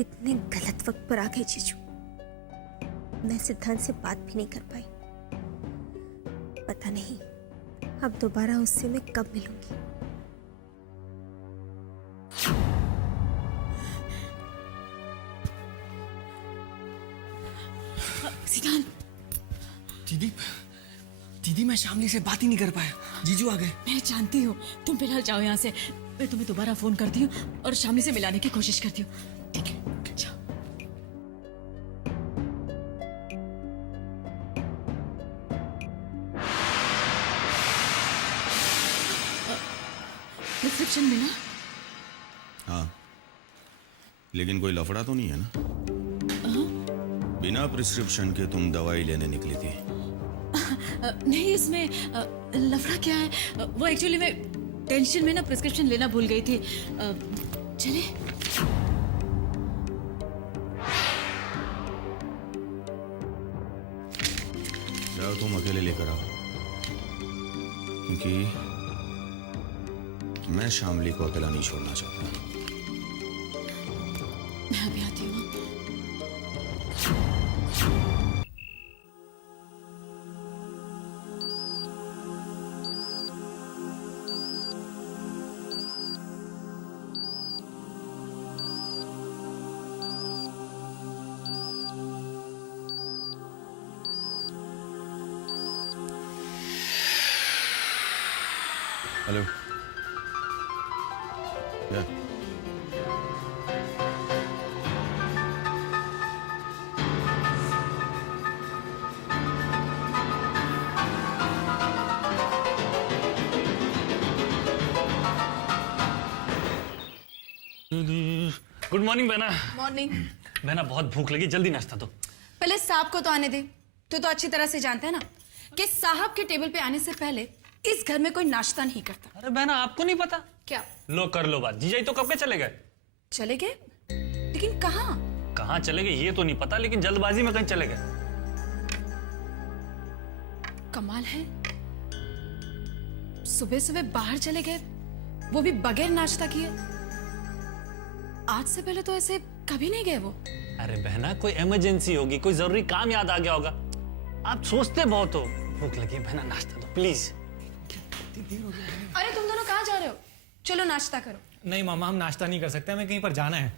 कितने गलत वक्त पर आ गए जीजू। मैं सिद्धांत से बात भी नहीं कर पाई। पता नहीं अब दोबारा उससे मैं कब मिलूंगी। सिद्धांत। दीदी, दीदी मैं शामली से बात ही नहीं कर पाया, जीजू आ गए। मैं जानती हूँ, तुम फिलहाल जाओ यहाँ से। मैं तुम्हें दोबारा फोन करती हूँ और शामली से मिलाने की कोशिश करती हूँ। ठीक है, जाओ। प्रिस्क्रिप्शन मिला? हाँ, लेकिन कोई लफड़ा तो नहीं है ना? बिना प्रिस्क्रिप्शन के तुम दवाई लेने निकली थी? नहीं, इसमें लफड़ा क्या है? वो एक्चुअली मैं टेंशन में ना प्रिस्क्रिप्शन लेना भूल गई थी। चले? जाओ, तुम अकेले लेकर आओ, क्योंकि मैं शामली को अकेला नहीं छोड़ना चाहता। मैं अभी आती हूँ। हेलो, क्या? गुड मॉर्निंग बहना। मॉर्निंग। बहना बहुत भूख लगी, जल्दी नाश्ता दो। पहले साहब को तो आने दे। तू तो अच्छी तरह से जानता है ना कि साहब के टेबल पे आने से पहले इस घर में कोई नाश्ता नहीं करता। अरे बहना, आपको नहीं पता? क्या? लो कर लो बात। जीजाई तो कब के चले गए? चले गए? लेकिन कहाँ? कहाँ चले गए ये तो नहीं पता, लेकिन जल्दबाजी में कहीं चले गए। कमाल है, सुबह सुबह बाहर चले गए, वो भी बगैर नाश्ता किए। आज से पहले तो ऐसे कभी नहीं गए वो। अरे बहना, कोई इमरजेंसी होगी, कोई जरूरी काम याद आ गया होगा। आप सोचते बहुत हो। भूख लगी है बहना, नाश्ता दो प्लीज। अरे तुम दोनों कहाँ जा रहे हो? चलो नाश्ता करो। नहीं मामा, हम नाश्ता नहीं कर सकते, हमें कहीं पर जाना है।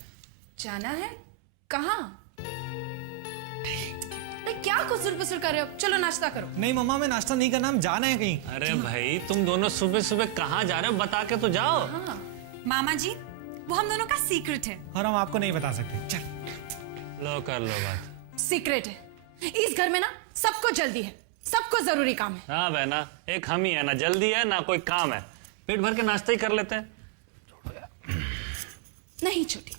जाना है? कहाँ? अरे क्या कुसुर पुसुर कर रहे हो? चलो नाश्ता करो। नहीं मामा, हमें नाश्ता नहीं करना, हम जाना है कहीं। अरे भाई, तुम दोनों सुबह सुबह कहाँ जा रहे हो? बता के तो जाओ। हाँ। मामा जी, वो हम दोनों का सीक्रेट है और हम आपको नहीं बता सकते। चल। लो कर लो बात। सीक्रेट है। इस घर में ना सबको जल्दी है, सबको जरूरी काम है। हाँ बहना, एक हम ही है ना, जल्दी है ना कोई काम है। पेट भर के नाश्ता ही कर लेते हैं। नहीं छोटी,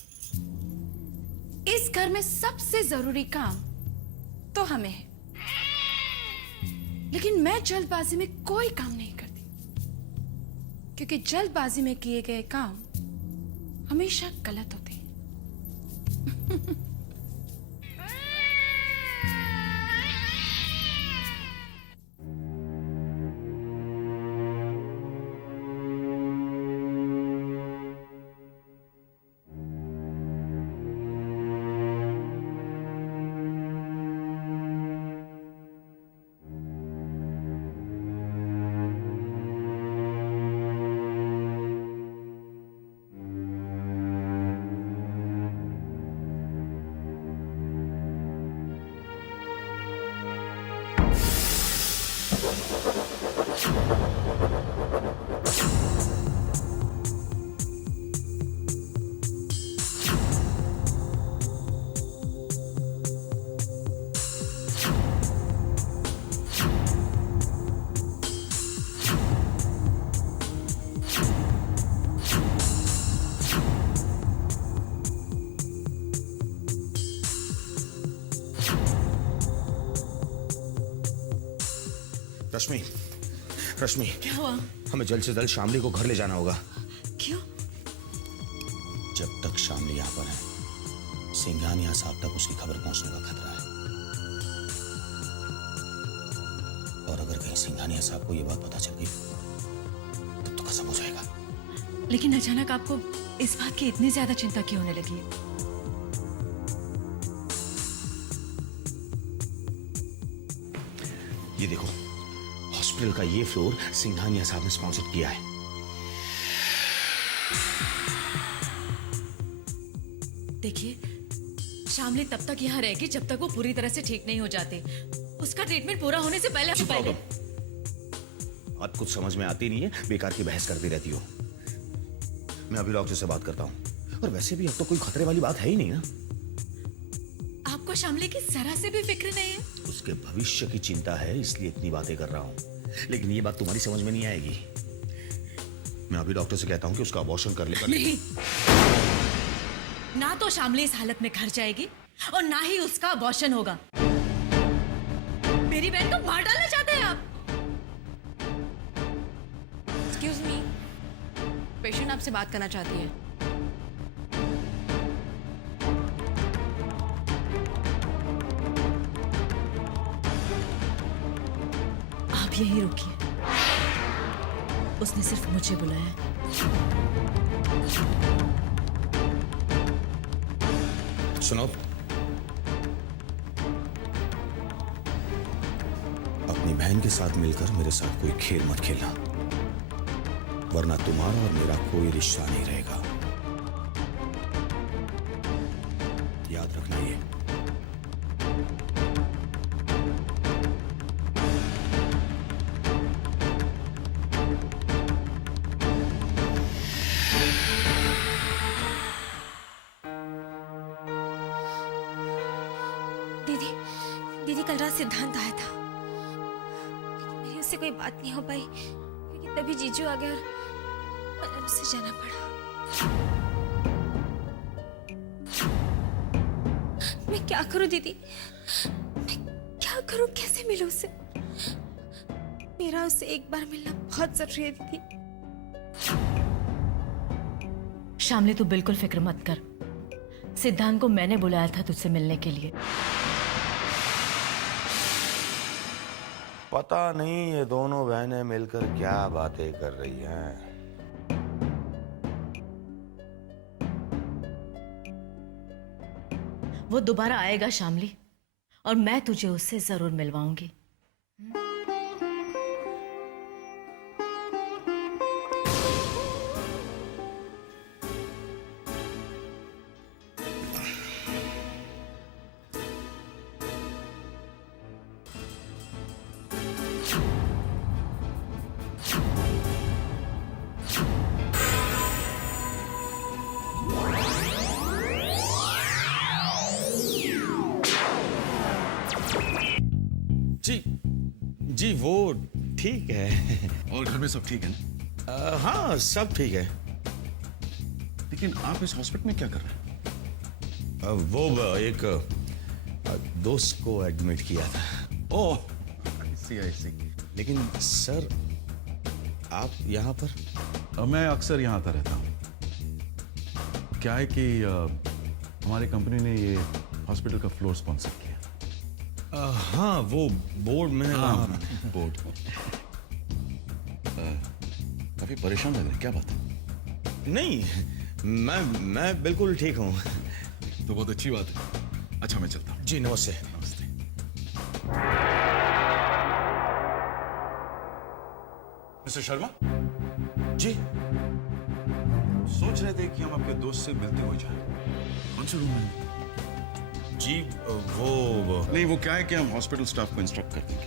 इस घर में सबसे जरूरी काम तो हमें है, लेकिन मैं जल्दबाजी में कोई काम नहीं करती, क्योंकि जल्दबाजी में किए गए काम हमेशा गलत होते हैं। रश्मि, रश्मि, क्या हुआ? हमें जल्द से जल्द शामली को घर ले जाना होगा। क्यों? जब तक शामली यहाँ पर है, सिंघानिया साहब तक उसकी खबर पहुंचने का खतरा है। और अगर कहीं सिंघानिया साहब को यह बात पता चल गई तब तो खत्म हो जाएगा। लेकिन अचानक आपको इस बात की इतनी ज्यादा चिंता क्यों होने लगी है? ये देखो, हॉस्पिटल का ये फ्लोर सिंघानिया साहब ने स्पॉन्सर किया है। देखिए, शामली तब तक यहाँ रहेगी जब तक वो पूरी तरह से ठीक नहीं हो जाते। उसका ट्रीटमेंट पूरा होने से पहले चुप रहो तुम। अब कुछ समझ में आती नहीं है, बेकार की बहस करती रहती हो। मैं अभी डॉक्टर से बात करता हूँ। और वैसे भी अब तो कोई खतरे वाली बात है ही नहीं ना। आपको शामली की जरा से भी फिक्र नहीं है? उसके भविष्य की चिंता है, इसलिए इतनी बातें कर रहा हूँ। लेकिन ये बात तुम्हारी समझ में नहीं आएगी। मैं अभी डॉक्टर से कहता हूँ कि उसका अबॉर्शन कर ले। नहीं, ना तो शामली इस हालत में घर जाएगी और ना ही उसका अबॉर्शन होगा। मेरी बहन को मार डालना चाहते हैं आप? एक्सक्यूज मी, पेशेंट आपसे बात करना चाहती है। आप यहीं रुकिए, उसने सिर्फ मुझे बुलाया है। सुनो, अपनी बहन के साथ मिलकर मेरे साथ कोई खेल मत खेलना, वरना तुम्हारा और मेरा कोई रिश्ता नहीं रहेगा। याद रखना ये। दीदी कल रात सिद्धांत आया था, लेकिन मेरी उससे कोई बात नहीं हो पाई क्योंकि तभी जीजू आ गया और मैंने उससे जाना पड़ा। मैं क्या करूं दीदी, मैं क्या करूं, कैसे मिलूं उससे? मेरा उससे एक बार मिलना बहुत जरूरी है दीदी। शामली, तू बिल्कुल फिक्र मत कर। सिद्धांत को मैंने बुलाया था तुझसे मिलने के लिए। पता नहीं ये दोनों बहनें मिलकर क्या बातें कर रही हैं। वो दोबारा आएगा शामली, और मैं तुझे उससे जरूर मिलवाऊंगी। जी वो ठीक है। और घर में सब ठीक है ना? हाँ सब ठीक है। लेकिन आप इस हॉस्पिटल में क्या कर रहे हैं? वो एक दोस्त को एडमिट किया था। ओह, I see. लेकिन सर आप यहाँ पर? मैं अक्सर यहाँ आता रहता हूँ। क्या है कि हमारी कंपनी ने ये हॉस्पिटल का फ्लोर स्पॉन्सर किया। हाँ वो बोर्ड में। हाँ, बोर्ड। काफी परेशान लग रहे, क्या बात है? नहीं, मैं बिल्कुल ठीक हूँ। तो बहुत अच्छी बात है। अच्छा मैं चलता हूँ। जी नमस्ते। नमस्ते। मिस्टर शर्मा जी सोच रहे थे कि हम आपके दोस्त से मिलते हुए जाएं। कौन से रूम में? जी वो नहीं, वो क्या है कि हम हॉस्पिटल स्टाफ को इंस्ट्रक्ट कर देंगे,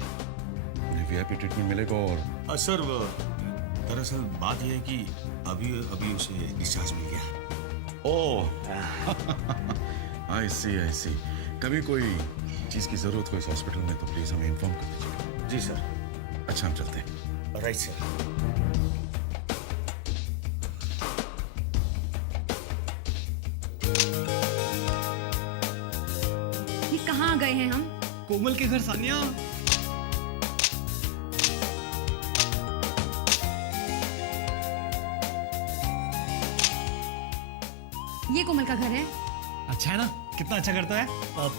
उन्हें वीआईपी ट्रीटमेंट मिलेगा। और सर दरअसल बात यह है कि अभी उसे डिस्चार्ज मिल गया। ओह, आई सी। कभी कोई चीज की जरूरत हो इस हॉस्पिटल में तो प्लीज हमें इन्फॉर्म कर दीजिएगा। जी सर। अच्छा हम चलते हैं। Right sir. ये कहाँ गए हैं हम? कोमल के घर सानिया। ये कोमल का घर है। अच्छा है ना, कितना अच्छा करता है।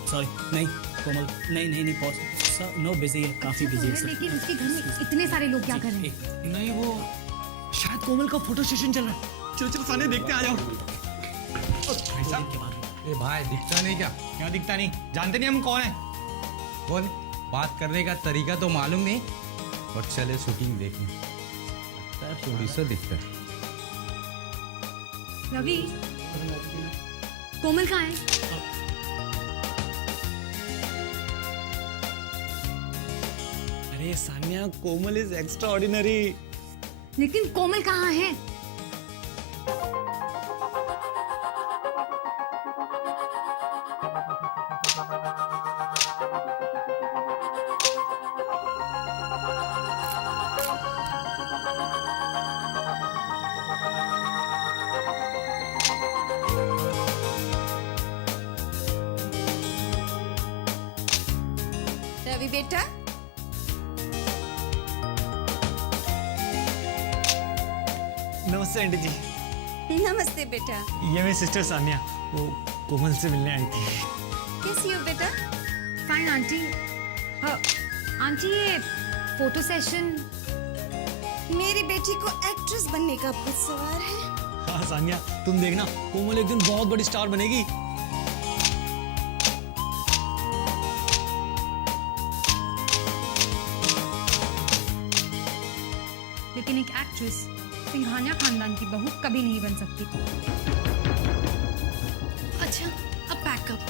सॉरी नहीं कोमल, नहीं पॉज, नो बिजी है, काफी बिजी है सर। लेकिन उसके घर में इतने सारे लोग क्या कर रहे हैं? नहीं वो शायद कोमल का फोटो सेशन चल रहा है। चलो सानिया देखते आ जाओ। ए भाई दिखता नहीं क्या? क्या दिखता नहीं? जानते नहीं हम कौन है? बोल। बात करने का तरीका तो मालूम नहीं, और चले शूटिंग देखने। लगता है प्रोड्यूसर दिखता है। रवि, कोमल कहाँ है? अरे सान्या, कोमल इज एक्स्ट्रा ऑर्डिनरी। लेकिन कोमल कहाँ है? रवि बेटा, नमस्ते आंटी जी। नमस्ते बेटा। ये मेरी सिस्टर सान्या, वो कोमल से मिलने आई थी। कैसी हो बेटा? Fine aunty. आंटी, ये फोटो सेशन। मेरी बेटी को एक्ट्रेस बनने का बहुत सवार है। हाँ सान्या, तुम देखना, कोमल एक दिन बहुत बड़ी स्टार बनेगी। लेकिन एक एक्ट्रेस सिंघानिया खानदान की बहू कभी नहीं बन सकती। अच्छा, अब पैकअप।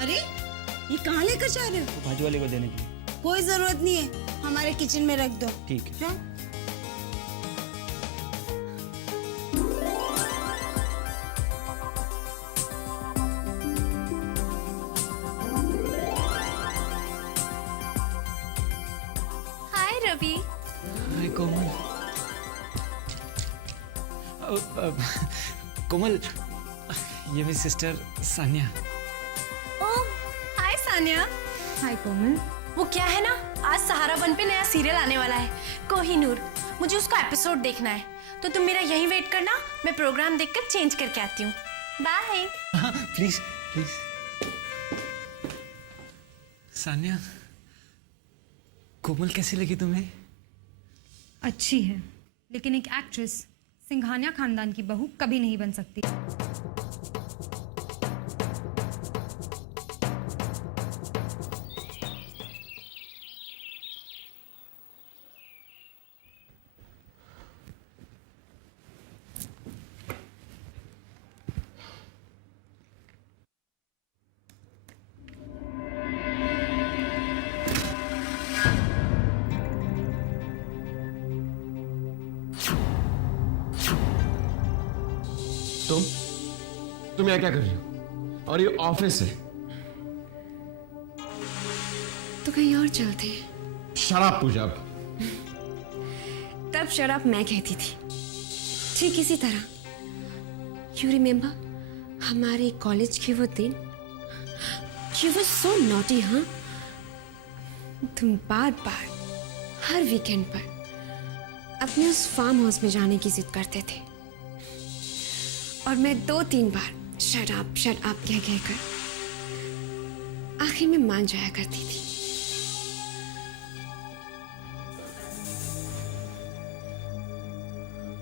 अरे, ये कहाँ लेकर जा रहे हो? भाजी वाले को देने के लिए। कोई जरूरत नहीं है, हमारे किचन में रख दो। ठीक है। जाओ। हाय रवि। हाय कोमल। कोमल, ये मेरी सिस्टर सान्या। ओह, हाय सान्या। हाय कोमल। वो क्या है ना, आज सहारा वन पे नया सीरियल आने वाला है, कोहिनूर। मुझे उसका एपिसोड देखना है, तो तुम मेरा यहीं वेट करना, मैं प्रोग्राम देखकर चेंज करके आती हूँ। बाय। हाँ प्लीज प्लीज। सान्या, कोमल कैसी लगी तुम्हें? अच्छी है, लेकिन एक एक्ट्रेस सिंघानिया खानदान की बहू कभी नहीं बन सकती। तुम यहाँ क्या कर रही हो? और ये ऑफिस है। तो कहीं और चलते हैं। शराब पूजा। तब शराब मैं कहती थी, ठीक इसी तरह। यू रिमेम्बर हमारे कॉलेज की वो दिन? You were so naughty. हाँ, तुम बार बार हर वीकेंड पर अपने उस फार्म हाउस में जाने की जिद करते थे, और मैं 2-3 बार शट अप कह कर आखिर में मान जाया करती थी।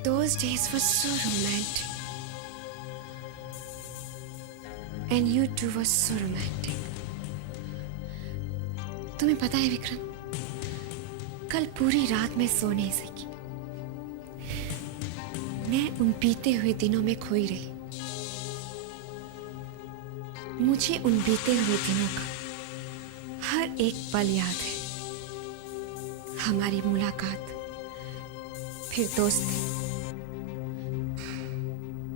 Those days were so romantic, and you too were so romantic. तुम्हें पता है विक्रम, कल पूरी रात मैं सो नहीं सकी। मैं उन बीते हुए दिनों में खोई रही। मुझे उन बीते हुए दिनों का हर एक पल याद है। हमारी मुलाकात, फिर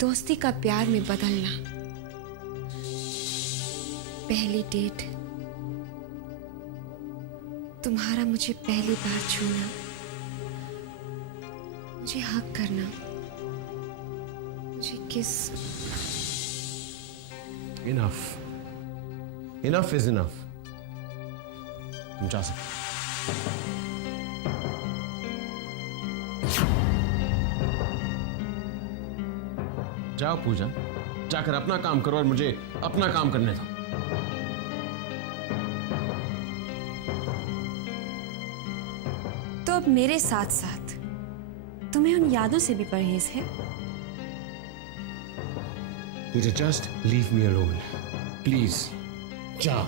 दोस्ती का प्यार में बदलना, पहली डेट, तुम्हारा मुझे पहली बार छूना, मुझे हक करना, मुझे किस। Enough is enough. तुम जा सकते। जाओ पूजा, जाकर अपना काम करो और मुझे अपना काम करने दो। तो अब मेरे साथ साथ तुम्हें उन यादों से भी परहेज है। पूजा, just leave me alone, please. जाओ।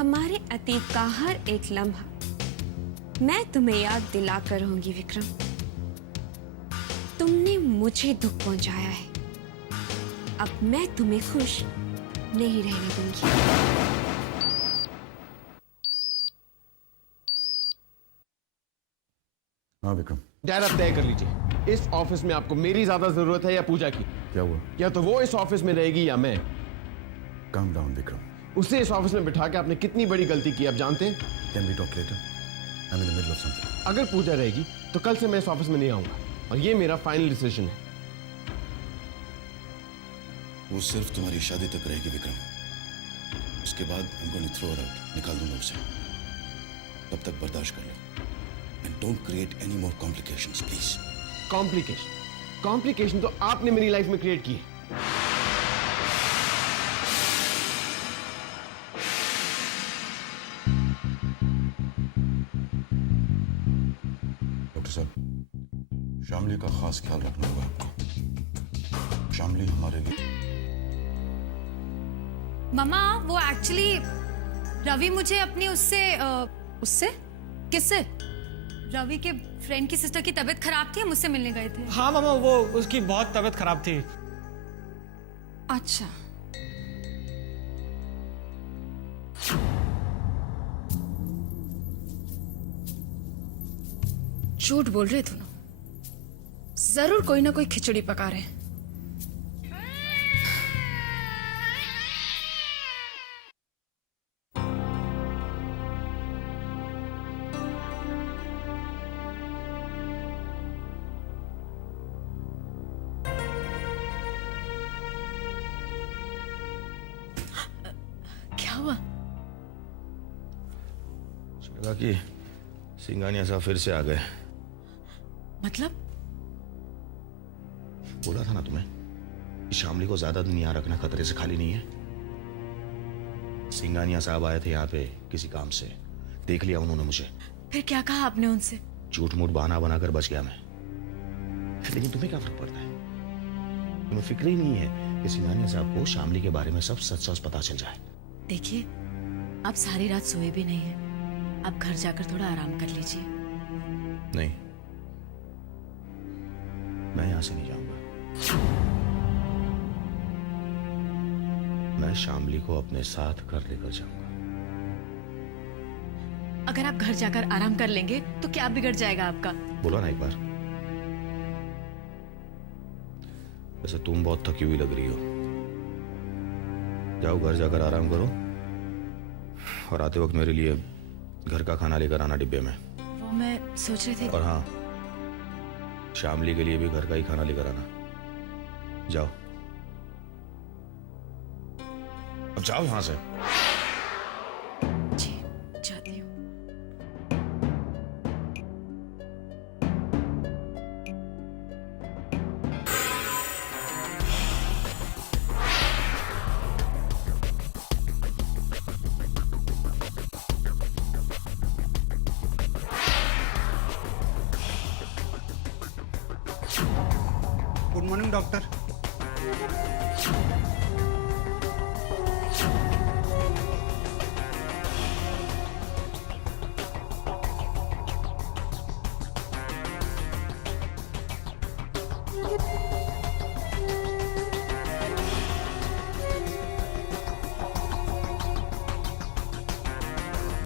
हमारे अतीत का हर एक लम्हा मैं तुम्हें याद दिलाकर रहूंगी विक्रम। तुमने मुझे दुख पहुंचाया है, अब मैं तुम्हें खुश नहीं रहने दूंगी। हाँ विक्रम। डैड अब तय कर लीजिए, इस ऑफिस में आपको मेरी ज्यादा जरूरत है या पूजा की? क्या हुआ? या तो वो इस ऑफिस में रहेगी या मैं। Calm down Vikram. उसे इस ऑफिस में बिठा के आपने कितनी बड़ी गलती की, आप जानते हैं? Can we talk later? I am in the middle of something. अगर पूजा रहेगी तो कल से मैं इस ऑफिस में नहीं आऊंगा, और ये मेरा फाइनल डिसीजन है। वो सिर्फ तुम्हारी शादी तक रहेगी विक्रम, उसके बाद I'm going to throw her out, निकाल दूंगा उसे। तब तक बर्दाश्त कर लो and don't create any more complications please। Complication तो आपने मेरी लाइफ में क्रिएट की है। डॉक्टर साहब, शामली का खास ख्याल रखना होगा आपको। शामली हमारे लिए। ममा वो एक्चुअली रवि मुझे अपनी उससे किससे? रवि के फ्रेंड की सिस्टर की तबीयत खराब थी, हम उससे मिलने गए थे। हाँ मामा, वो उसकी बहुत तबीयत खराब थी। अच्छा, झूठ बोल रहे दोनों, जरूर कोई ना कोई खिचड़ी पका रहे हैं। क्या हुआ? लगा कि सिंघानिया साहब फिर से आ गए। मतलब? बोला था ना तुम्हें कि शामली को ज्यादा दिन यहाँ रखना खतरे से खाली नहीं है। सिंघानिया साहब आए थे यहाँ पे किसी काम से, देख लिया उन्होंने मुझे। फिर क्या कहा आपने उनसे? झूठ मूठ बहाना बनाकर बच गया मैं। लेकिन तुम्हें क्या फर्क पड़ता है? तुम्हें फिक्र ही नहीं है कि सिंघानिया साहब को शामली के बारे में सब सच सच पता चल जाए। देखिए, आप सारी रात सोए भी नहीं हैं, आप घर जाकर थोड़ा आराम कर लीजिए। नहीं, मैं यहां से नहीं जाऊंगा। मैं शामली को अपने साथ घर लेकर जाऊंगा। अगर आप घर जाकर आराम कर लेंगे तो क्या बिगड़ जाएगा आपका? बोला ना एक बार। वैसे तुम बहुत थकी हुई लग रही हो, जाओ घर जाकर आराम करो, और आते वक्त मेरे लिए घर का खाना लेकर आना डिब्बे में। वो मैं सोच रही थी। और हाँ, शामली के लिए भी घर का ही खाना लेकर आना। जाओ, अब जाओ यहां से। जी, जाती हूँ। Good morning doctor.